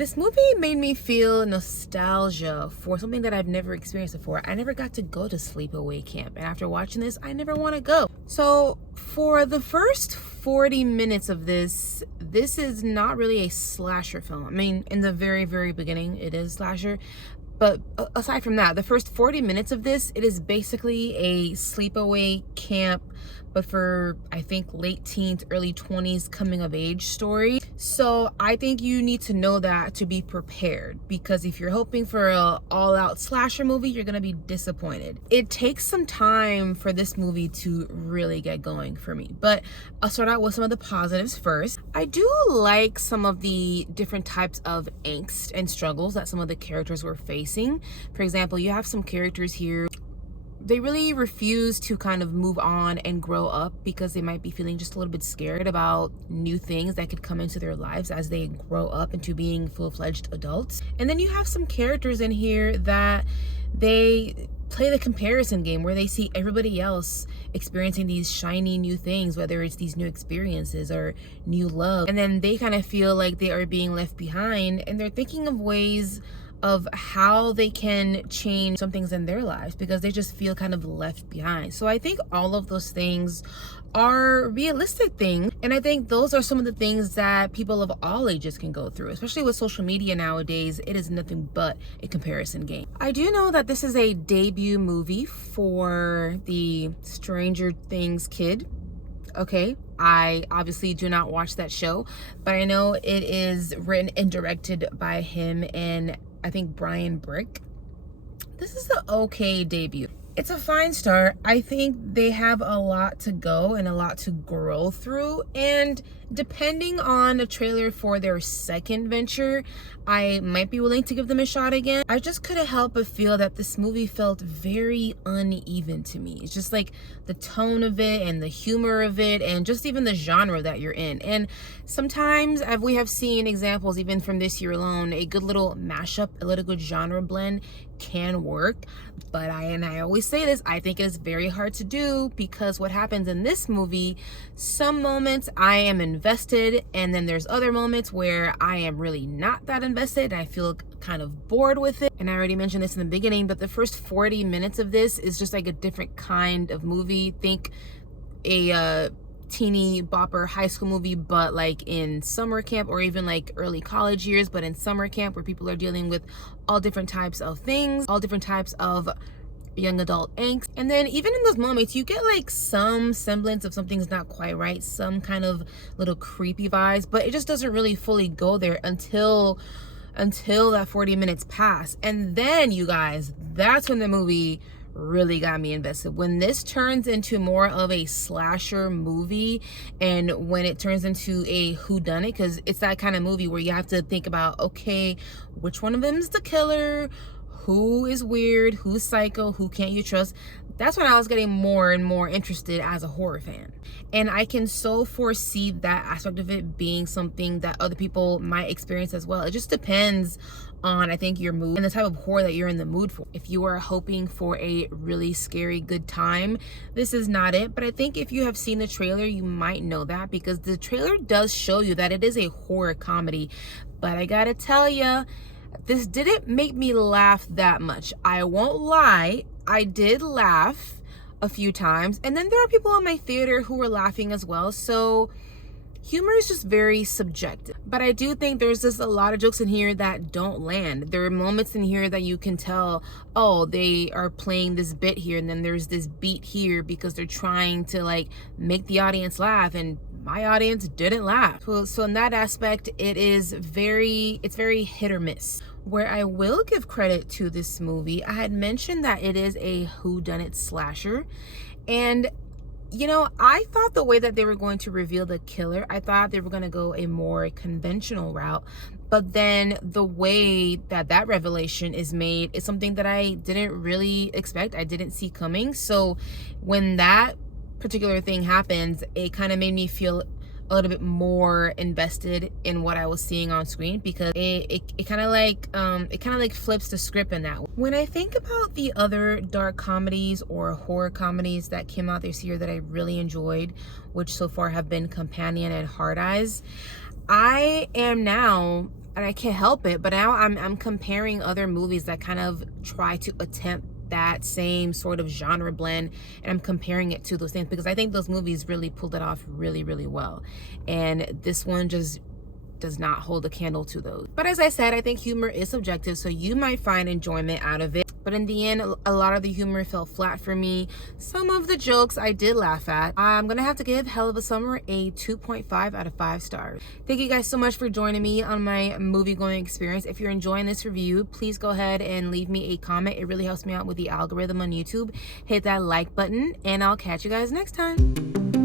This movie made me feel nostalgia for something that I've never experienced before. I never got to go to sleepaway camp, and after watching this, I never want to go. So for the first 40 minutes of this is not really a slasher film. I mean, in the very, very beginning, it is slasher. But aside from that, the first 40 minutes of this, it is basically a sleepaway camp, but for, I think, late teens, early 20s coming of age story. So I think you need to know that to be prepared, because if you're hoping for a all-out slasher movie, you're gonna be disappointed. It takes some time for this movie to really get going for me, but I'll start out with some of the positives first. I do like some of the different types of angst and struggles that some of the characters were facing. For example, you have some characters here, they really refuse to kind of move on and grow up because they might be feeling just a little bit scared about new things that could come into their lives as they grow up into being full-fledged adults. And then you have some characters in here that they play the comparison game where they see everybody else experiencing these shiny new things, whether it's these new experiences or new love, and then they kind of feel like they are being left behind, and they're thinking of ways of how they can change some things in their lives because they just feel kind of left behind. So I think all of those things are realistic things, and I think those are some of the things that people of all ages can go through, especially with social media nowadays. It is nothing but a comparison game. I do know that this is a debut movie for the Stranger Things kid. Okay, I obviously do not watch that show, but I know it is written and directed by him and I think Brian Brick. This is an okay debut. It's a fine start. I think they have a lot to go and a lot to grow through, and depending on the trailer for their second venture, I might be willing to give them a shot again. I just couldn't help but feel that this movie felt very uneven to me. It's just like the tone of it and the humor of it and just even the genre that you're in. And sometimes, as we have seen examples even from this year alone, a good little mashup, a little good genre blend can work. But I always say this, I think it is very hard to do because what happens in this movie, some moments I am invested, and then there's other moments where I am really not that invested and I feel kind of bored with it. And I already mentioned this in the beginning, but the first 40 minutes of this is just like a different kind of movie. Think a teeny bopper high school movie, but like in summer camp, or even like early college years, but in summer camp where people are dealing with all different types of things, all different types of young adult angst. And then even in those moments you get like some semblance of something's not quite right, some kind of little creepy vibes, but it just doesn't really fully go there until that 40 minutes pass. And then, you guys, that's when the movie really got me invested. When this turns into more of a slasher movie, and when it turns into a whodunit, because it's that kind of movie where you have to think about, okay, which one of them is the killer, who is weird, who's psycho, who can't you trust. That's when I was getting more and more interested as a horror fan. And I can so foresee that aspect of it being something that other people might experience as well. It just depends on, I think, your mood and the type of horror that you're in the mood for. If you are hoping for a really scary good time, this is not it. But I think if you have seen the trailer, you might know that, because the trailer does show you that it is a horror comedy. But I gotta tell ya, this didn't make me laugh that much. I won't lie, I did laugh a few times, and then there are people in my theater who were laughing as well. So humor is just very subjective. But I do think there's just a lot of jokes in here that don't land. There are moments in here that you can tell, oh, they are playing this bit here, and then there's this beat here because they're trying to like make the audience laugh, and my audience didn't laugh. So in that aspect, it's very hit or miss. Where I will give credit to this movie, I had mentioned that it is a whodunit slasher, and you know, I thought the way that they were going to reveal the killer, I thought they were going to go a more conventional route, but then the way that that revelation is made is something that I didn't really expect, I didn't see coming. So when that particular thing happens, it kind of made me feel a little bit more invested in what I was seeing on screen, because it kind of like flips the script in that. When I think about the other dark comedies or horror comedies that came out this year that I really enjoyed, which so far have been Companion and Hard Eyes, I am now, and I can't help it, but now I'm comparing other movies that kind of try to attempt that same sort of genre blend, and I'm comparing it to those things because I think those movies really pulled it off really, really well. And this one just does not hold a candle to those. But as I said, I think humor is subjective, so you might find enjoyment out of it. But in the end, a lot of the humor fell flat for me. Some of the jokes I did laugh at. I'm gonna have to give Hell of a Summer a 2.5 out of 5 stars. Thank you guys so much for joining me on my movie going experience. If you're enjoying this review, please go ahead and leave me a comment. It really helps me out with the algorithm on YouTube. Hit that like button, and I'll catch you guys next time.